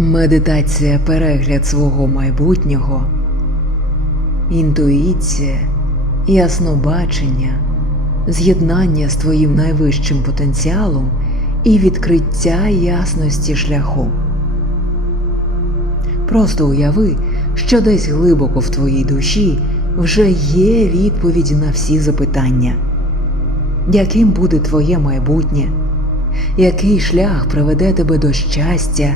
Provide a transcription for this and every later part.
Медитація перегляд свого майбутнього, інтуїція, яснобачення, з'єднання з твоїм найвищим потенціалом і відкриття ясності шляху. Просто уяви, що десь глибоко в твоїй душі вже є відповіді на всі запитання, яким буде твоє майбутнє, який шлях приведе тебе до щастя,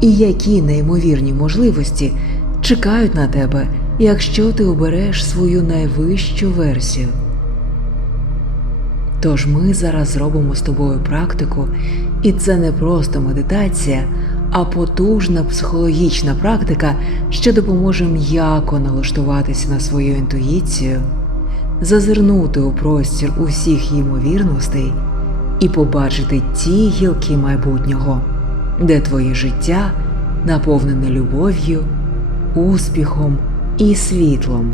і які неймовірні можливості чекають на тебе, якщо ти обереш свою найвищу версію. Тож ми зараз зробимо з тобою практику, і це не просто медитація, а потужна психологічна практика, що допоможе м'яко налаштуватися на свою інтуїцію, зазирнути у простір усіх ймовірностей і побачити ті гілки майбутнього, де твоє життя наповнене любов'ю, успіхом і світлом.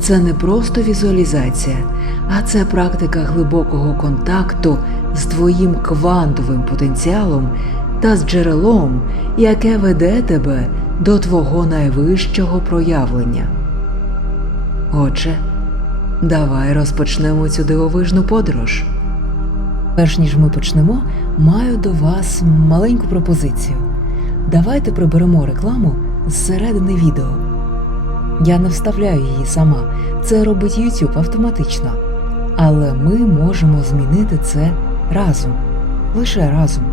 Це не просто візуалізація, а це практика глибокого контакту з твоїм квантовим потенціалом та з джерелом, яке веде тебе до твого найвищого проявлення. Отже, давай розпочнемо цю дивовижну подорож. Перш ніж ми почнемо, маю до вас маленьку пропозицію. Давайте приберемо рекламу зсередини відео. Я не вставляю її сама, це робить YouTube автоматично. Але ми можемо змінити це разом, лише разом.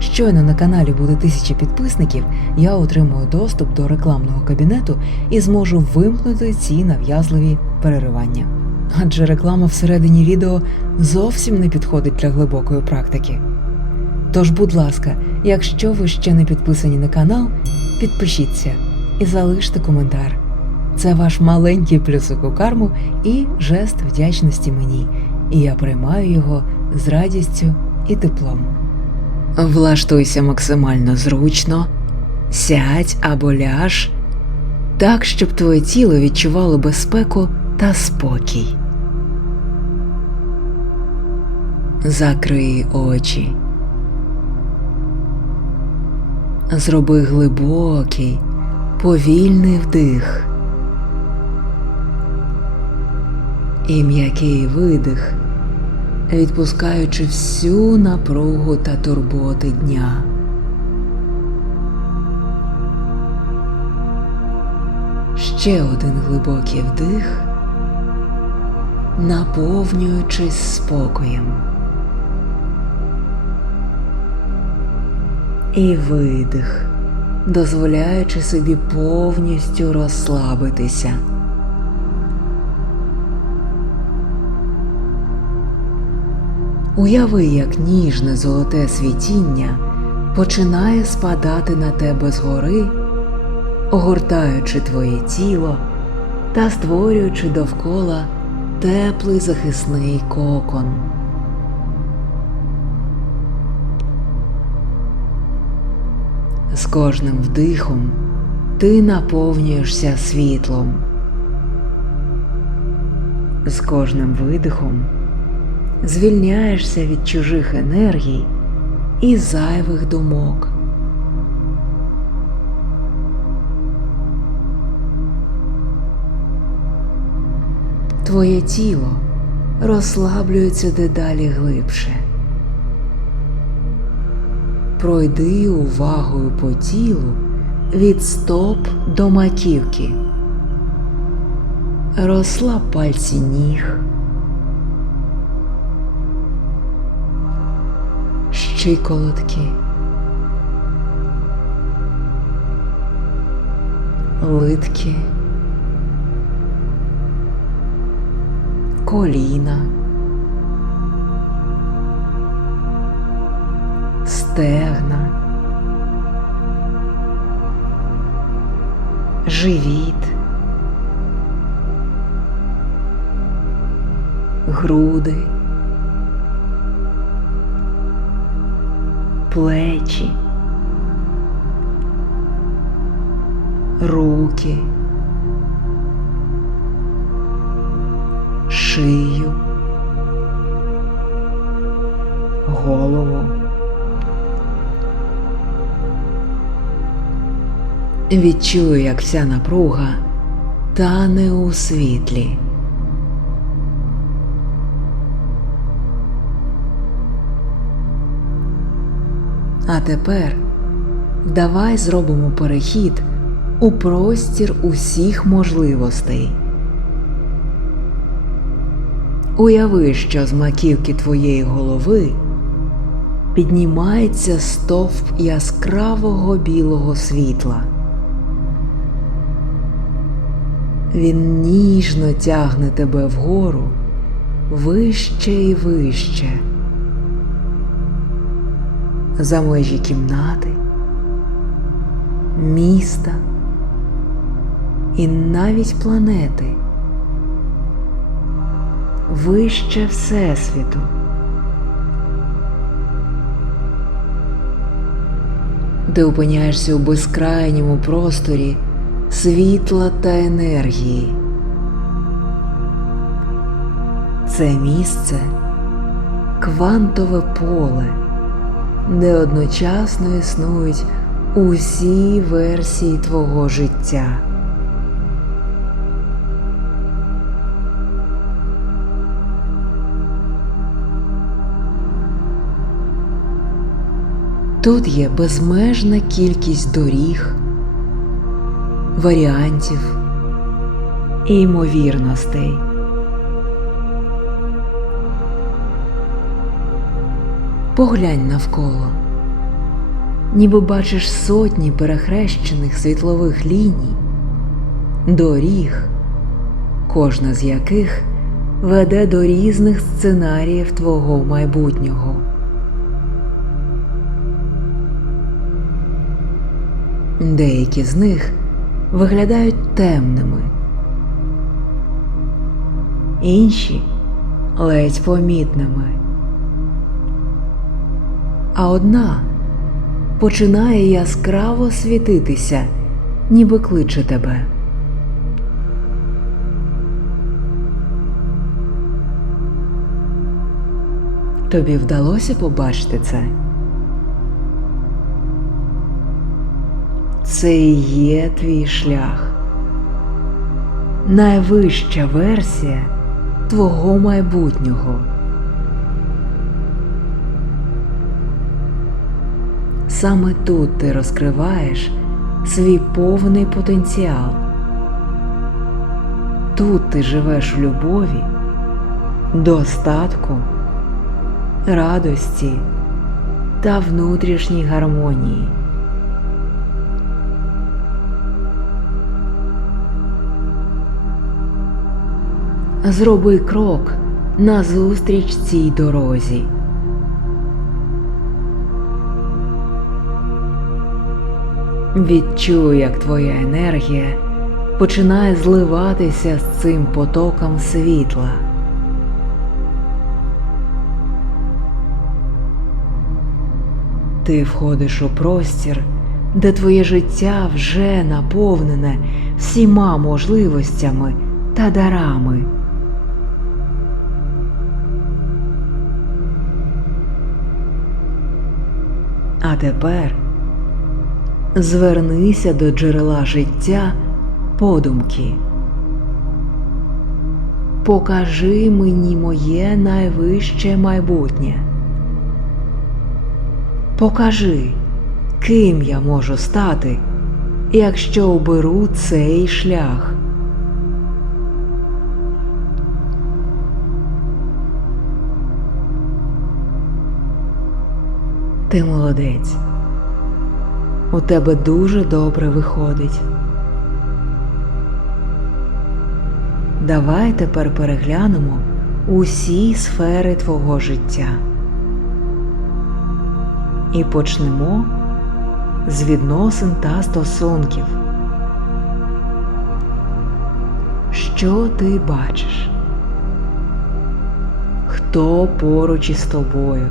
Щойно на каналі буде тисяча підписників, я отримую доступ до рекламного кабінету і зможу вимкнути ці нав'язливі переривання. Адже реклама всередині відео зовсім не підходить для глибокої практики. Тож, будь ласка, якщо ви ще не підписані на канал, підпишіться і залиште коментар. Це ваш маленький плюсик у карму і жест вдячності мені, і я приймаю його з радістю і теплом. Влаштуйся максимально зручно, сядь або ляж, так, щоб твоє тіло відчувало безпеку та спокій. Закрий очі. Зроби глибокий, повільний вдих і м'який видих, відпускаючи всю напругу та турботи дня. Ще один глибокий вдих, наповнюючись спокоєм. І видих, дозволяючи собі повністю розслабитися. Уяви, як ніжне золоте світіння починає спадати на тебе згори, огортаючи твоє тіло та створюючи довкола теплий захисний кокон. З кожним вдихом ти наповнюєшся світлом. З кожним видихом звільняєшся від чужих енергій і зайвих думок. Твоє тіло розслаблюється дедалі глибше. Пройди увагою по тілу від стоп до маківки. Розслаб пальці ніг. щиколотки, литки, коліна, стегна, живіт, груди. плечі, руки, шию, голову, Відчую, як вся напруга тане у світлі. А тепер давай зробимо перехід у простір усіх можливостей. Уяви, що з маківки твоєї голови піднімається стовп яскравого білого світла. Він ніжно тягне тебе вгору вище і вище, за межі кімнати, міста і навіть планети, вище Всесвіту. Ти опиняєшся у безкрайньому просторі світла та енергії. Це місце квантове поле, де одночасно існують усі версії твого життя. Тут є безмежна кількість доріг, варіантів і ймовірностей. Поглянь навколо, ніби бачиш сотні перехрещених світлових ліній, доріг, кожна з яких веде до різних сценаріїв твого майбутнього. Деякі з них виглядають темними, інші ледь помітними. А одна починає яскраво світитися, ніби кличе тебе. Тобі вдалося побачити це? Це і є твій шлях, найвища версія твого майбутнього. Саме тут ти розкриваєш свій повний потенціал. Тут ти живеш в любові, достатку, радості та внутрішній гармонії. Зроби крок назустріч цій дорозі. Відчуй, як твоя енергія починає зливатися з цим потоком світла. Ти входиш у простір, де твоє життя вже наповнене всіма можливостями та дарами. А тепер звернися до джерела життя подумки. Покажи мені моє найвище майбутнє. Покажи, ким я можу стати, якщо оберу цей шлях. Ти молодець. У тебе дуже добре виходить. Давай тепер переглянемо усі сфери твого життя. І почнемо з відносин та стосунків. Що ти бачиш? Хто поруч із тобою?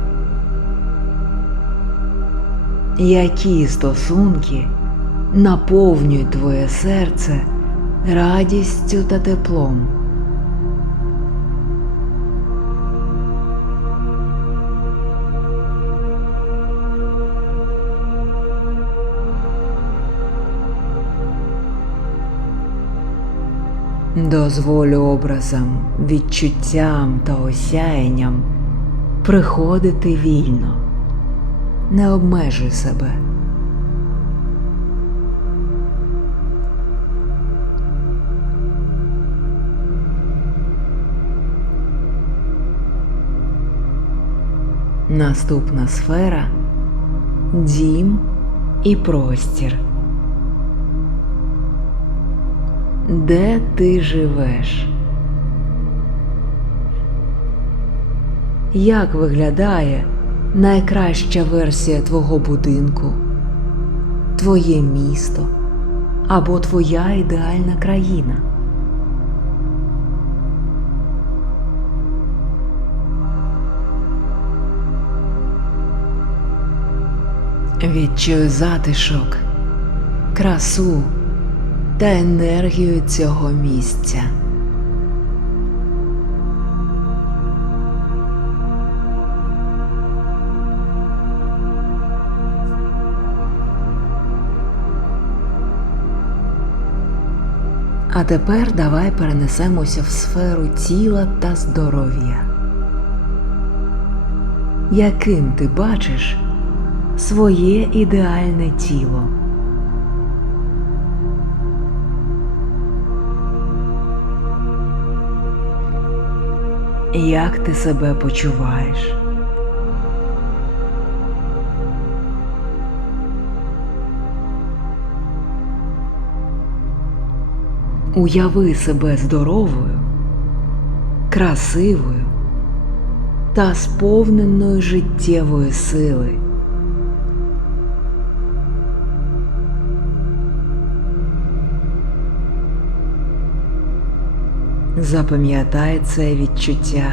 які стосунки наповнюють твоє серце радістю та теплом. Дозволю образам, відчуттям та осяянням приходити вільно не обмежуй себе. Наступна сфера дім і простір. Де ти живеш? Як виглядає найкраща версія твого будинку, твоє місто або твоя ідеальна країна? Відчуй затишок, красу та енергію цього місця. А тепер давай перенесемося в сферу тіла та здоров'я. Яким ти бачиш своє ідеальне тіло? Як ти себе почуваєш? Уяви себе здоровою, красивою та сповненою життєвої сили. Запам'ятай це відчуття.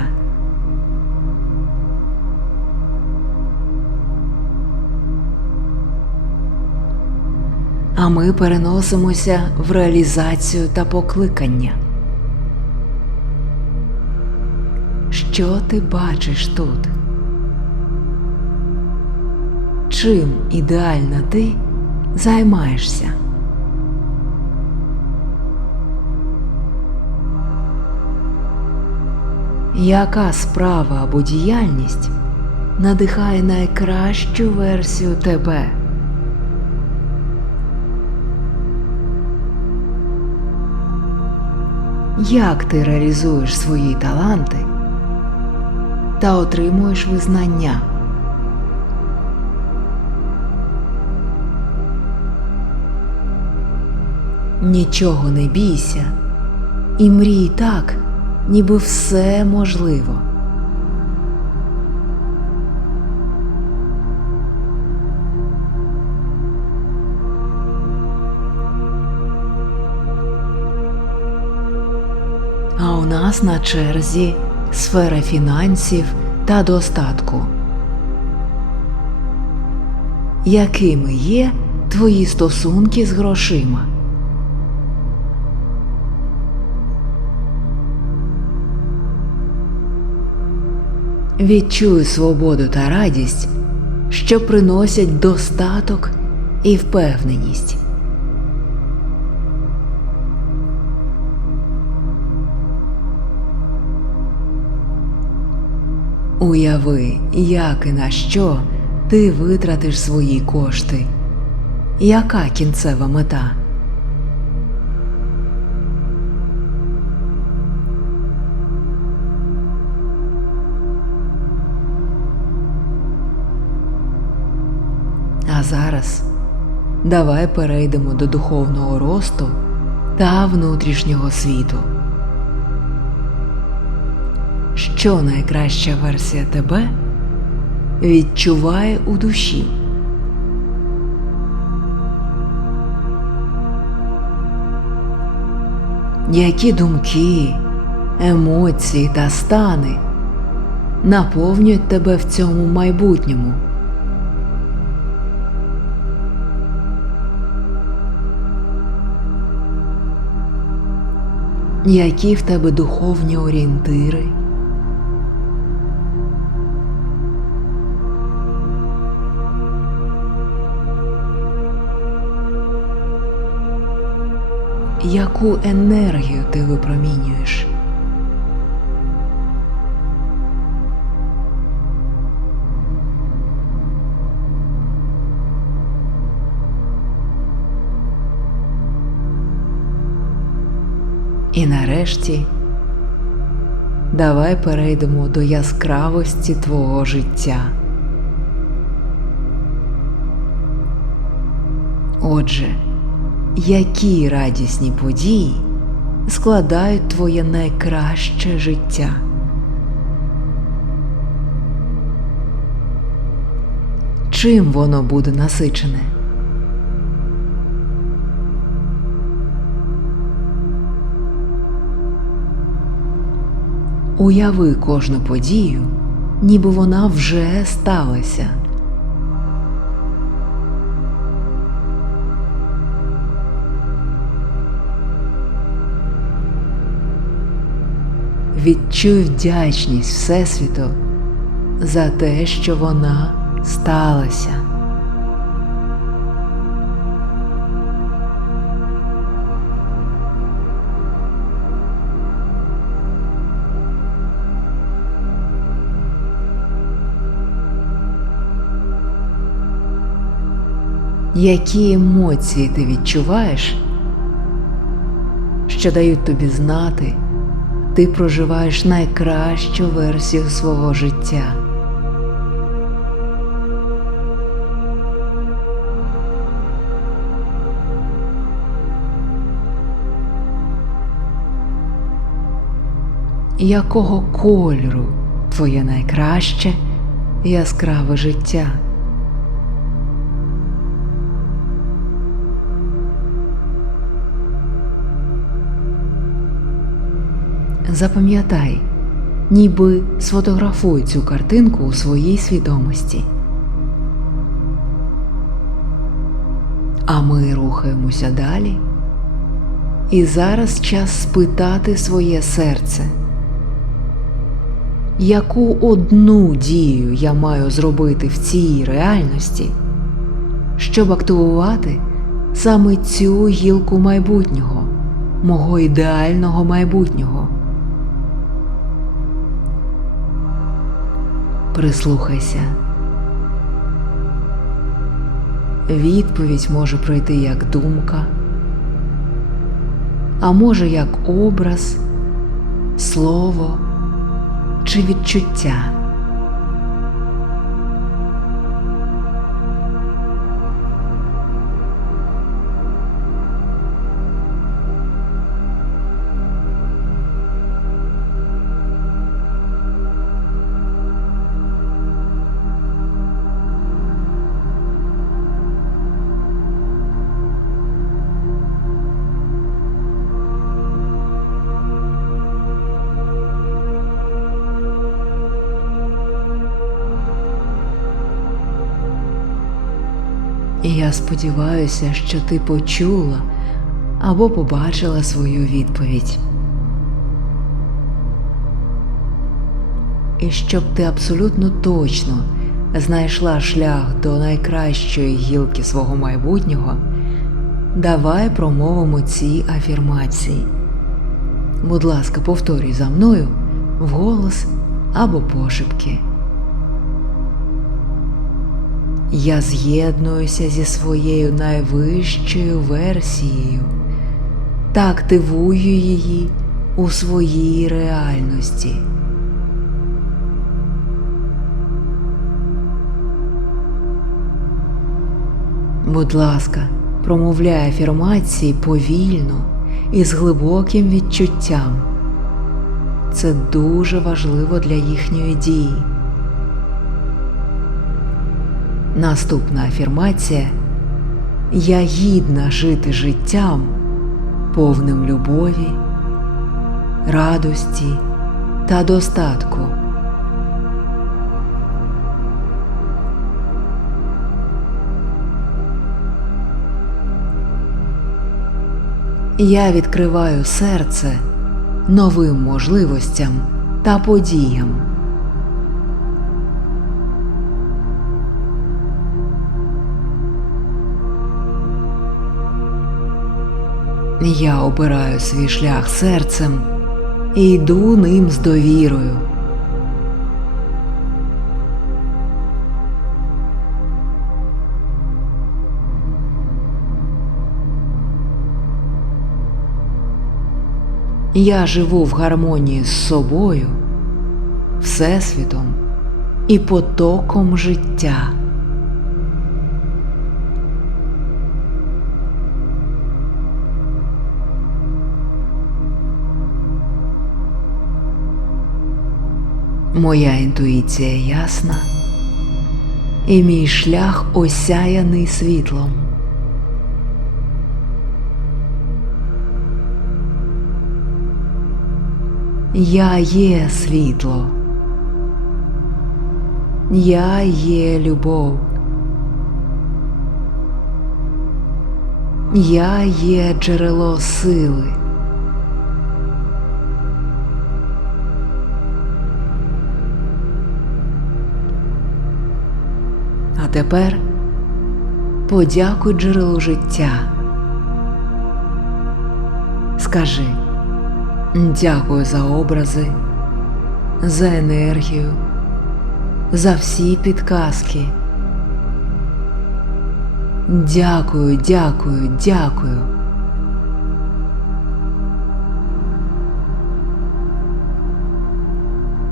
А ми переносимося в реалізацію та покликання. Що ти бачиш тут? Чим ідеально ти займаєшся? Яка справа або діяльність надихає найкращу версію тебе? Як ти реалізуєш свої таланти та отримуєш визнання? Нічого не бійся і мрій так, ніби все можливо. Нас на черзі сфера фінансів та достатку. Якими є твої стосунки з грошима? Відчуй свободу та радість, що приносять достаток і впевненість. Уяви, як і на що ти витратиш свої кошти. Яка кінцева мета? А зараз давай перейдемо до духовного росту та внутрішнього світу. Що найкраща версія тебе відчуває у душі? Які думки, емоції та стани наповнюють тебе в цьому майбутньому? Які в тебе духовні орієнтири? Яку енергію ти випромінюєш. І нарешті давай перейдемо до яскравості твого життя. Отже, які радісні події складають твоє найкраще життя? Чим воно буде насичене? Уяви кожну подію, ніби вона вже сталася. Відчуй вдячність Всесвіту за те, що вона сталася. Які емоції ти відчуваєш, що дають тобі знати, ти проживаєш найкращу версію свого життя. Якого кольору твоє найкраще яскраве життя? Запам'ятай, ніби сфотографуй цю картинку у своїй свідомості. А ми рухаємося далі. І зараз час спитати своє серце, яку одну дію я маю зробити в цій реальності, щоб активувати саме цю гілку майбутнього, мого ідеального майбутнього. Прислухайся. Відповідь може пройти як думка, а може як образ, слово чи відчуття. І я сподіваюся, що ти почула або побачила свою відповідь. І щоб ти абсолютно точно знайшла шлях до найкращої гілки свого майбутнього, давай промовимо ці афірмації. Будь ласка, повторюй за мною вголос або пошепки. Я з'єднуюся зі своєю найвищою версією та активую її у своїй реальності. Будь ласка, промовляй афірмації повільно і з глибоким відчуттям. Це дуже важливо для їхньої дії. Наступна афірмація Я гідна жити життям, повним любові, радості та достатку. Я відкриваю серце новим можливостям та подіям. Я обираю свій шлях серцем і йду ним з довірою. Я живу в гармонії з собою, Всесвітом і потоком життя. Моя інтуїція ясна, і мій шлях осяяний світлом. Я є світло. Я є любов. Я є джерело сили. Тепер подякуй джерелу життя. Скажи дякую за образи, за енергію, за всі підказки. Дякую, дякую, дякую.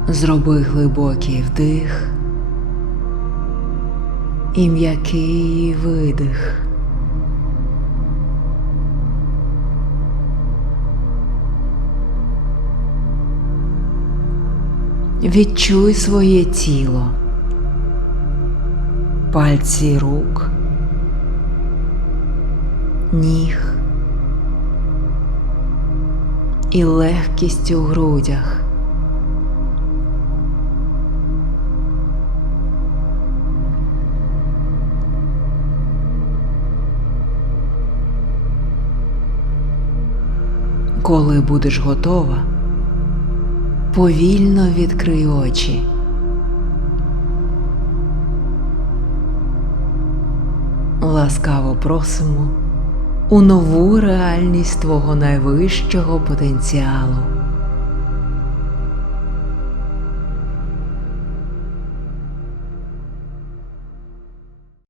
Зроби глибокий вдих і м'який видих. Відчуй своє тіло, пальці рук, ніг і легкість у грудях. Коли будеш готова, повільно відкрий очі. Ласкаво просимо у нову реальність твого найвищого потенціалу.